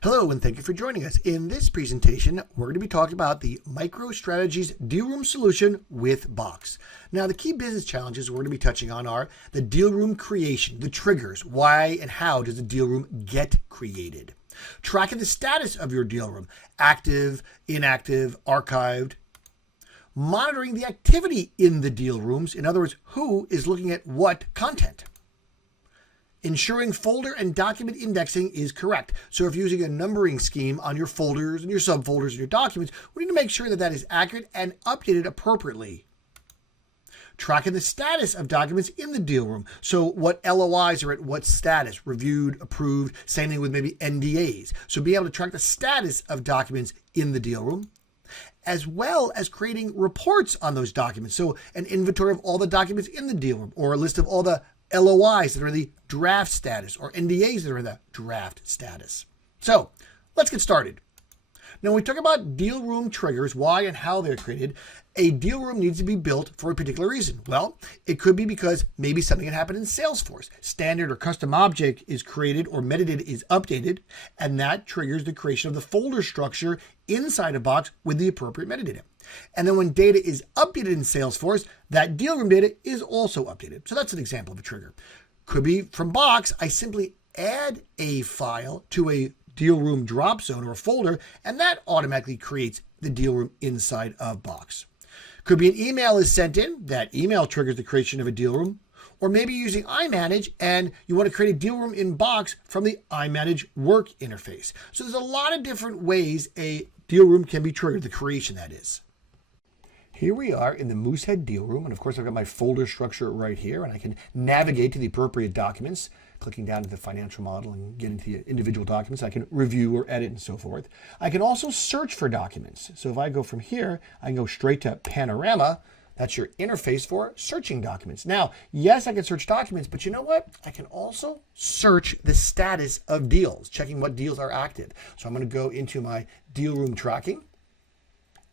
Hello and thank you for joining us. In this presentation, we're going to be talking about the MicroStrategies deal room solution with Box. Now, the key business challenges we're going to be touching on are the deal room creation, the triggers, why and how does the deal room get created, tracking the status of your deal room, active, inactive, archived, monitoring the activity in the deal rooms, in other words, who is looking at what content, ensuring folder and document indexing is correct. So if you're using a numbering scheme on your folders and your subfolders and your documents, we need to make sure that that is accurate and updated appropriately. Tracking the status of documents in the deal room. So what LOIs are at what status, reviewed, approved, same thing with maybe NDAs. So be able to track the status of documents in the deal room, as well as creating reports on those documents. So an inventory of all the documents in the deal room, or a list of all the LOIs that are in the draft status, or NDAs that are in the draft status. So let's get started. Now, when we talk about deal room triggers, why and how they're created, a deal room needs to be built for a particular reason. Well, it could be because maybe something had happened in Salesforce. Standard or custom object is created or metadata is updated, and that triggers the creation of the folder structure inside a box with the appropriate metadata. And then when data is updated in Salesforce, that deal room data is also updated. So that's an example of a trigger. Could be from Box, I simply add a file to a deal room drop zone or a folder, and that automatically creates the deal room inside of Box. Could be an email is sent in, that email triggers the creation of a deal room, or maybe using iManage and you want to create a deal room in Box from the iManage work interface. So there's a lot of different ways a deal room can be triggered, the creation that is. Here we are in the Moosehead deal room, and of course I've got my folder structure right here, and I can navigate to the appropriate documents, clicking down to the financial model and get into the individual documents. I can review or edit and so forth. I can also search for documents. So if I go from here, I can go straight to Panorama. That's your interface for searching documents. Now, yes, I can search documents, but you know what? I can also search the status of deals, checking what deals are active. So I'm going to go into my deal room tracking,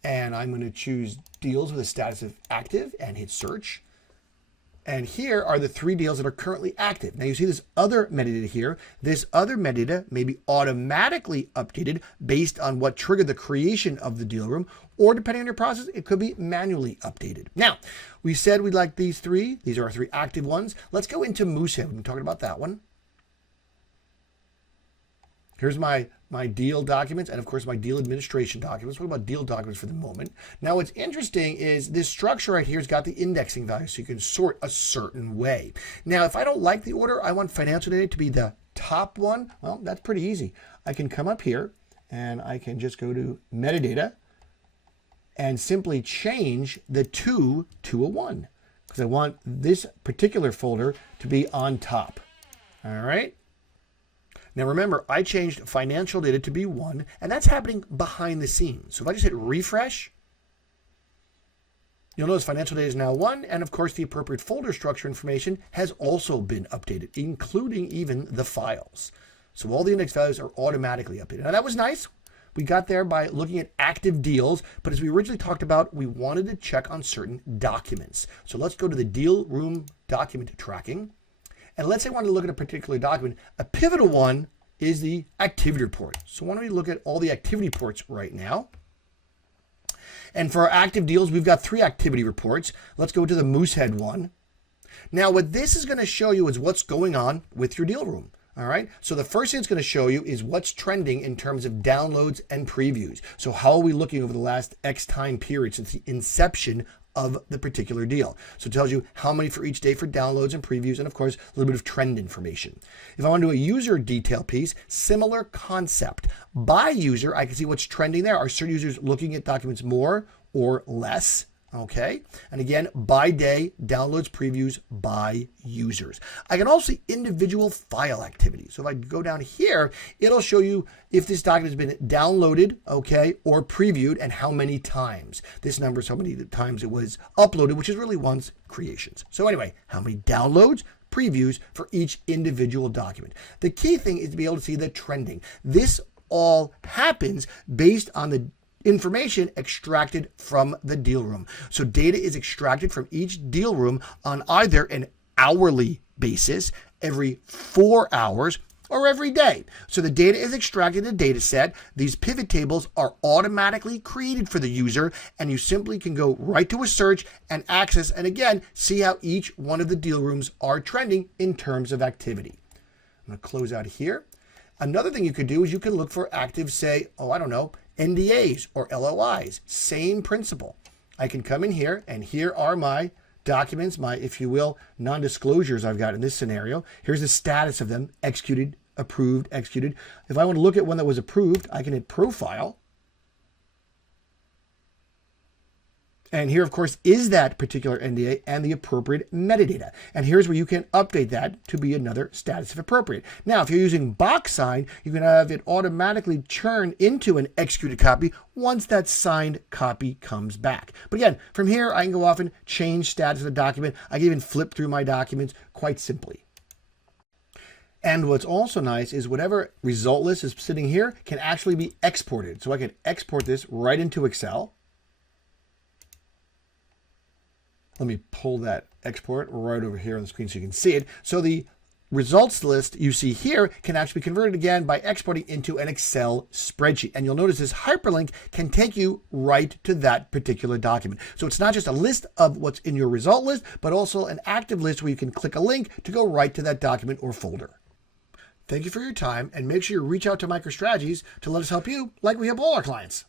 and I'm going to choose deals with a status of active and hit search. And here are the 3 deals that are currently active. Now you see this other metadata here. This other metadata may be automatically updated based on what triggered the creation of the deal room, or depending on your process, it could be manually updated. Now, we said we'd like these 3. These are our 3 active ones. Let's go into Moosehead. We've been talking about that one. Here's my deal documents and of course my deal administration documents. What about deal documents for the moment? Now what's interesting is this structure right here has got the indexing value, so you can sort a certain way. Now if I don't like the order, I want financial data to be the top one. Well, that's pretty easy. I can come up here and I can just go to metadata and simply change the 2 to a 1 because I want this particular folder to be on top. All right. Now remember, I changed financial data to be 1, and that's happening behind the scenes. So if I just hit refresh, you'll notice financial data is now 1, and of course the appropriate folder structure information has also been updated, including even the files. So all the index values are automatically updated. Now that was nice. We got there by looking at active deals, but as we originally talked about, we wanted to check on certain documents. So let's go to the deal room document tracking. And let's say I want to look at a particular document. A pivotal one is the activity report. So why don't we look at all the activity reports right now? And for our active deals, we've got 3 activity reports. Let's go to the Moosehead one. Now what this is going to show you is what's going on with your deal room. All right. So the first thing it's going to show you is what's trending in terms of downloads and previews. So how are we looking over the last X time period since the inception of the particular deal. So it tells you how many for each day for downloads and previews, and of course, a little bit of trend information. If I want to do a user detail piece, similar concept. By user, I can see what's trending there. Are certain users looking at documents more or less? Okay. And again, by day, downloads, previews, by users. I can also see individual file activity. So if I go down here, it'll show you if this document has been downloaded, okay, or previewed and how many times. This number is how many times it was uploaded, which is really one's creations. So anyway, how many downloads, previews for each individual document. The key thing is to be able to see the trending. This all happens based on the information extracted from the deal room. So data is extracted from each deal room on either an hourly basis, every 4 hours, or every day. So the data is extracted in a data set. These pivot tables are automatically created for the user, and you simply can go right to a search and access, and again, see how each one of the deal rooms are trending in terms of activity. I'm going to close out here. Another thing you could do is you can look for active, say, NDAs or LOIs. Same principle. I can come in here, and here are my documents, my, if you will, non-disclosures I've got in this scenario. Here's the status of them: executed, approved, executed. If I want to look at one that was approved, I can hit Profile. And here, of course, is that particular NDA and the appropriate metadata. And here's where you can update that to be another status if appropriate. Now, if you're using box sign, you can have it automatically churn into an executed copy once that signed copy comes back. But again, from here, I can go off and change status of the document. I can even flip through my documents quite simply. And what's also nice is whatever result list is sitting here can actually be exported. So I can export this right into Excel. Let me pull that export right over here on the screen so you can see it. So the results list you see here can actually be converted again by exporting into an Excel spreadsheet. And you'll notice this hyperlink can take you right to that particular document. So it's not just a list of what's in your result list, but also an active list where you can click a link to go right to that document or folder. Thank you for your time, and make sure you reach out to MicroStrategies to let us help you like we help all our clients.